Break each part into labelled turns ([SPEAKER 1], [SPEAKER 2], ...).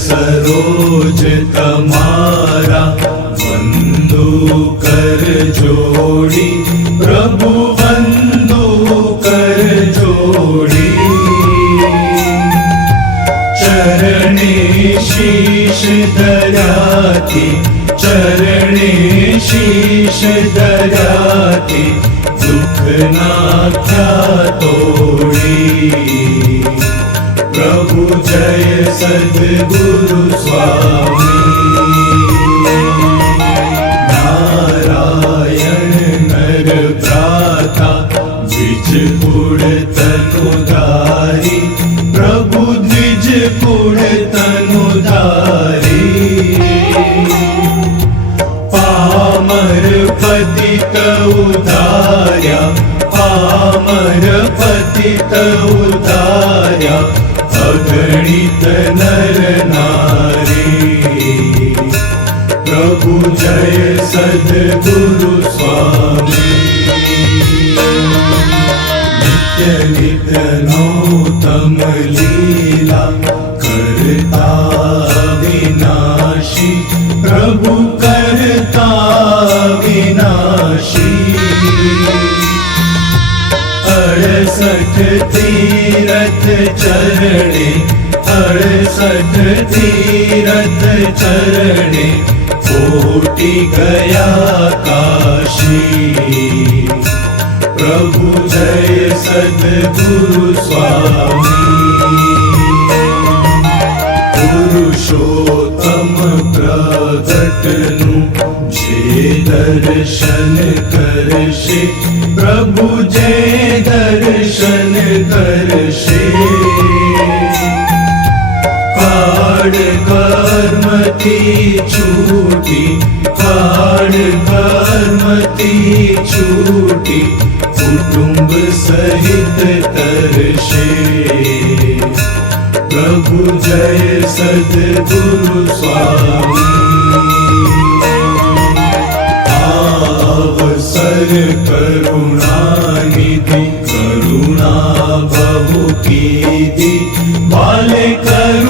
[SPEAKER 1] सरोज तमारा बन्धु कर बन्धो प्रभु बन्धो जोडि। चरणे शीश दयाति चरणे शिष तोडी। प्रभु जय सद्गुरु स्वामी। नारायण गुरु नारायण्राता बिपुर तनु प्रभु बिजपुर तनु पामर पति कौताया पामर पति तार સદગુરુ સ્વામી નિત્ય નિત્ય નૌતમ લીલા કરતા વિનાશી પ્રભુ કરતા વિનાશી અડસઠ તીરથ ચરણે અડસઠ તીરથ ચરણે કોટી ગયા કાશી. પ્રભુ જય સદગુરુ સ્વામી. પુરુષોત્તમ પ્રગટનું જે દર્શન કરશે, પ્રભુ જે દર્શન કરશે. काड कर्मती छूटी कर्मती छूटी, कुटुंब सहित तरशे प्रभु जय सद्गुरु स्वामी। करुणा बहु की बाल करु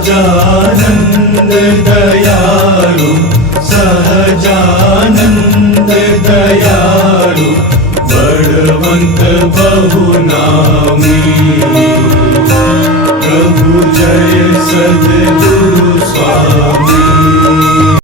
[SPEAKER 1] सहजानन्द दयालु सहजानन्द दयालु बहु बहुनामी प्रभु जय सदगुरु।